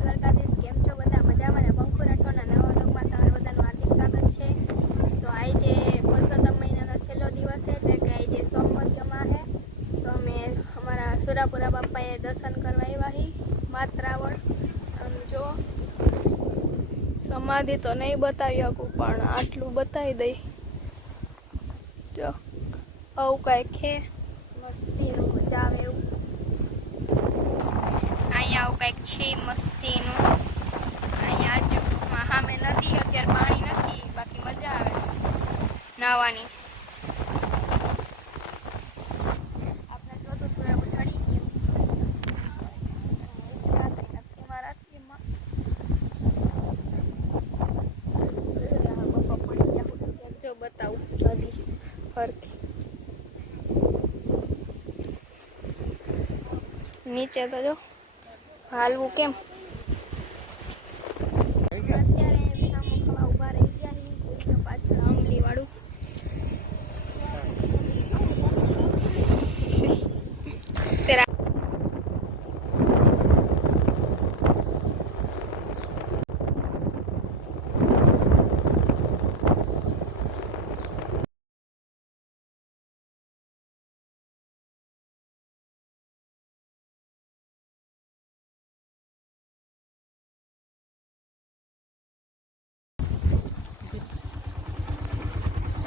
દ્વારકાધીશ. કેમ છો બધા? મજામાં ને? પંખુ રાઠોડના નવા વ્લોગમાં તમારું બધાનું હાર્દિક સ્વાગત છે. તો આજે પુરુષોત્તમ મહિનાનો છેલ્લો દિવસ છે, એટલે કે આજે સોમવતીમાં છે. તો અમે અમારા સુરાપુરા બાપાએ દર્શન કરવા આવ્યા હી માત્રાવળ. જો સમાધિ તો નહીં બતાવી શકું, પણ આટલું બતાવી દઈ. જો આવું કાંઈક છે, મસ્તીનું મજા આવે એવું. અહીંયા આવું કંઈક છે મસ્તીનું. અહીંયા આજુમાં સામે નદી, અત્યારે પાણી નથી, બાકી મજા આવે નાહવાની. આપણે જોતું તો એવું ચડી ગયું નથી મારાથી એમાં. પપ્પા પડી ગયા. જો બતાવું નદી ફરતી. નીચે તો જો હાલવું કેમ. અત્યારે ખાવા ઉભા રહી ગયા પાછળ આંબલી વાળું.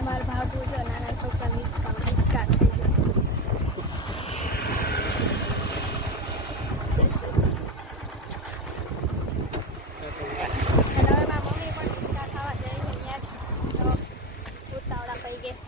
મારા ભાગુ જો નાના છોકરા હિંચકા થઈ ગયો. હવે મારા મમ્મી પણ હિંચકા ખાવા જાય છે. ત્યાં જ ઉતાવળા પડી ગયા.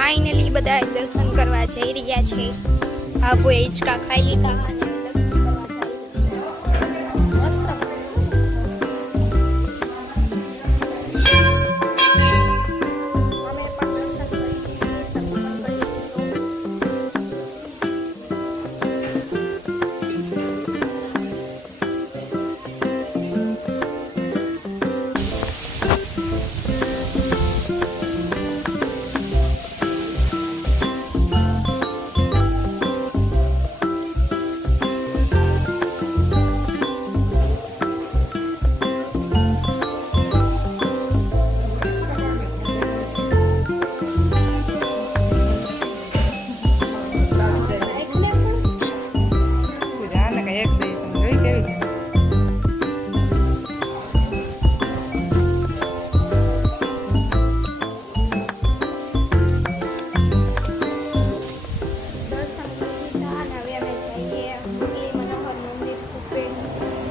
ફાઇનલી બધા દર્શન કરવા જઈ રહ્યા છે. આબુ હિંચકા ખાઈ લીધા અને દર્શન કરવા જઈ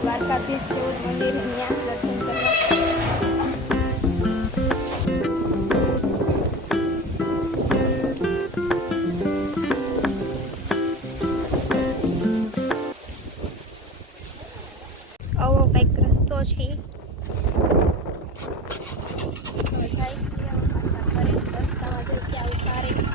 દ્વારકાધીશ જેવું મંદિર, ત્યાં દર્શન કરવા. આવો કંઈક રસ્તો છે. પાછા ઘરે રસ્તામાં જો ત્યાં ઉભા રહી.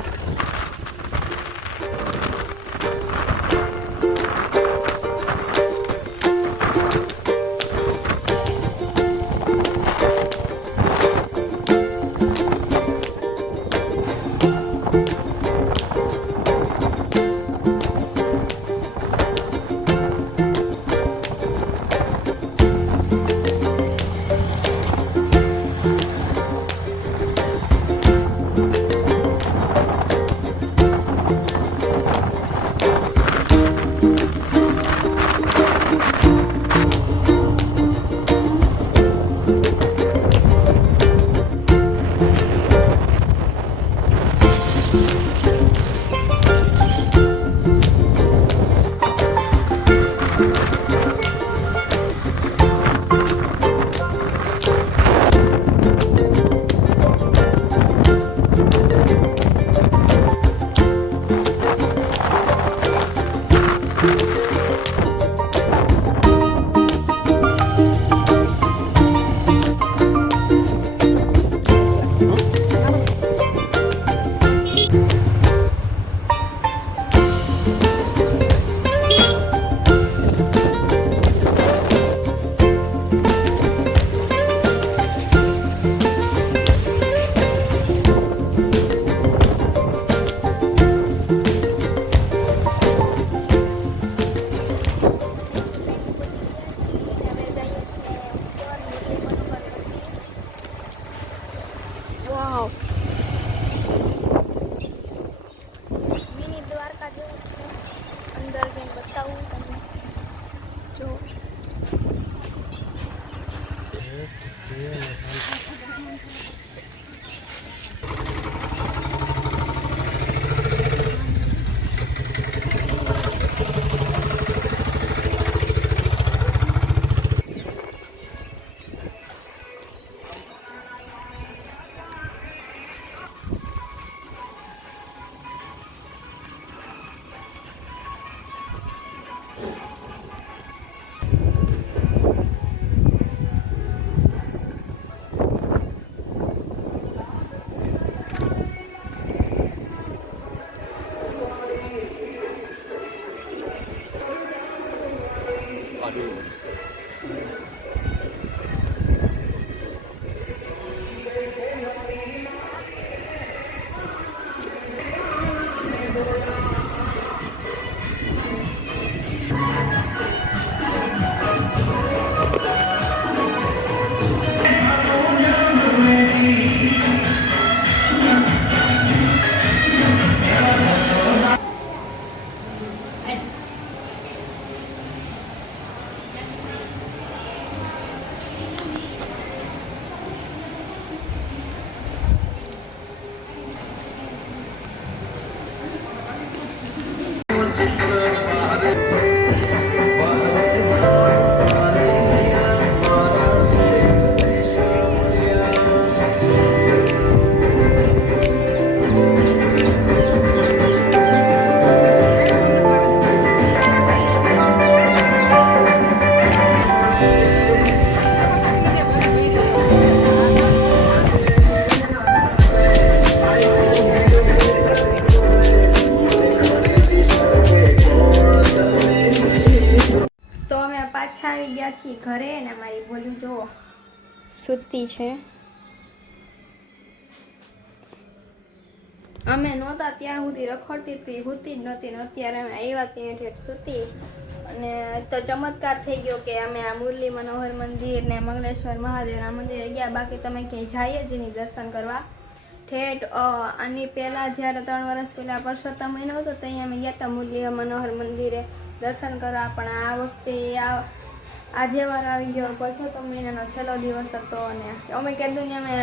તો અમે પાછા આવી ગયા છીએ ઘરે ને મારી બોલું જો સૂતી છે. અમે નહોતા ત્યાં સુધી રખડતી હતી, સૂતી જ નહોતી ને અત્યારે અમે આવ્યા ત્યાં ઠેઠ સૂતી. અને તો ચમત્કાર થઈ ગયો કે અમે આ મુરલી મનોહર મંદિર ને મંગલેશ્વર મહાદેવના મંદિરે ગયા. બાકી તમે ક્યાંય જાય જ નહીં દર્શન કરવા. ઠેઠ આની પહેલાં જ્યારે 3 વર્ષ પહેલાં પરસોત્તમ મહિનો હતો ત્યાં અમે ગયા હતા મુરલી મનોહર મંદિરે દર્શન કરવા. પણ આ વખતે આજે વાર આવી ગયો, પરસોત્તમ મહિનાનો છેલ્લો દિવસ હતો અને અમે કીધું ને અમે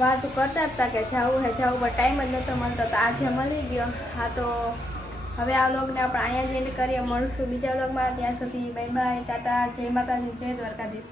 વાત કરતા હતા કે જવું હે જવું, પણ ટાઈમ જ નહોતો મળતો. તો આજે મળી ગયો. હા, તો હવે આ વ્લોગને આપણે અહીંયા જ એન્ડ કરીએ. મળશું બીજા વ્લોગમાં. ત્યાં સુધી બાય બાય, ટાટા, જય માતાજી, જય દ્વારકાધીશ.